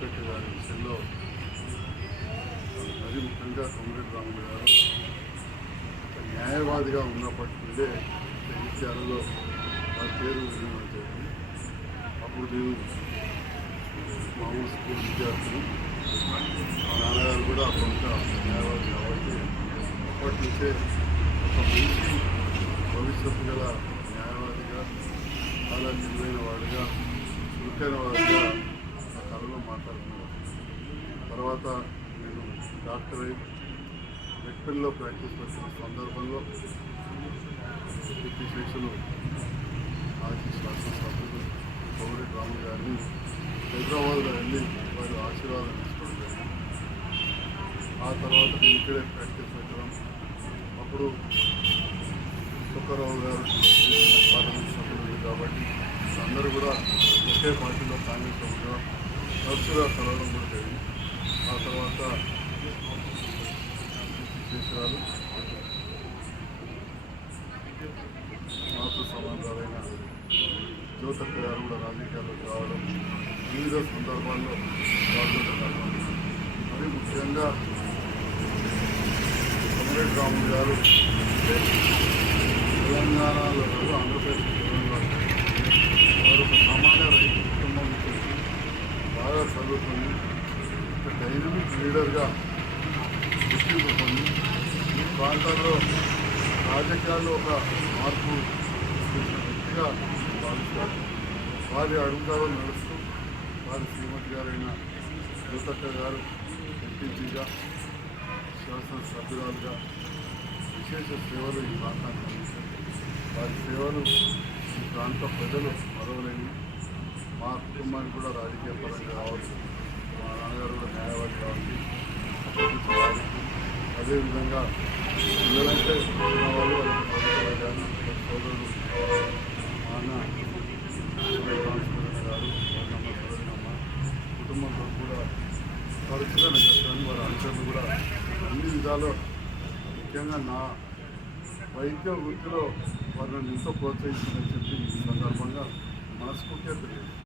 Secretary గారి విషయంలో మరీ ముఖ్యంగా కొమరెడ్డి రాముడు గారు న్యాయవాదిగా ఉన్నప్పటి నుండే జగిత్యాలలో వారి పేరు విజయమని అప్పుడు నేను మామూలు స్కూల్ విద్యార్థులు. మా నాన్నగారు కూడా కొంత న్యాయవాది కాబట్టి అప్పటి నుంచే ఒక మంచి భవిష్యత్తు గల న్యాయవాదిగా చాలా తెలివైన వాడిగా చురుకైన వాడిగా కళలో మాట్లాడుతున్నాను తర్వాత నేను డాక్టర్ అయి మెట్పల్లిలో ప్రాక్టీస్ చేసిన సందర్భంలో శిక్షలు మాజీ శాసనసభ్యులు గౌరీ రాము గారిని హైదరాబాద్లో వెళ్ళి వారి ఆశీర్వాదం తీసుకోవడం జరిగింది. ఆ తర్వాత నేను ఇక్కడే ప్రాక్టీస్ పెట్టడం. అప్పుడు సుఖరావు గారు పార్లమెంట్ సభ్యులు కాబట్టి అందరూ కూడా ఒకే పార్టీలో కాంగ్రెస్ ఉండడం. తరచుగా కలవడం కూడా జరిగింది. ఆ తర్వాత విశేషాలు మాతృ సంబంధాలైన జ్యోతక్క గారు కూడా రాజకీయాల్లోకి రావడం వివిధ సందర్భాల్లో పాల్గొనడం మరి ముఖ్యంగా కొమరేట్ రాముడు గారు తెలంగాణలో ఆంధ్రప్రదేశ్ తెలంగాణ. వారు ఒక సామాన్య రైతు. బాగా ఒక డైనమిక్ లీడర్గా గుర్తింపు పొంది ఈ ప్రాంతాల్లో రాజకీయాల్లో ఒక మార్పు చేసిన వ్యక్తిగా భావిస్తారు. వారి అడుగుదాలో నడుస్తూ వారి శ్రీమతి గారైన జ్యోతక్క గారు ఎంపీపీగా శాసనసభ్యురాలుగా విశేష సేవలు ఈ ప్రాంతానికి అందించారు. వారి సేవలు ఈ ప్రాంత ప్రజలు మరవలేని మా కుటుంబానికి కూడా రాజకీయ పరంగా కావచ్చు. మా నాన్నగారు కూడా న్యాయవాది కావచ్చు అదేవిధంగా పిల్లలంటే చిన్నవాళ్ళు కానీ సోదరులు మా అన్న గారు వాళ్ళమ్మ సోదరినమ్మ కుటుంబంతో కూడా తరచుగా నాకు చెప్తాను. వారి అంశాలు కూడా అన్ని విధాలు ముఖ్యంగా నా వైద్య వృత్తిలో వారిని ఎంతో ప్రోత్సహించిందని చెప్పి ఈ సందర్భంగా మనస్ఫూర్తిగా తెలియదు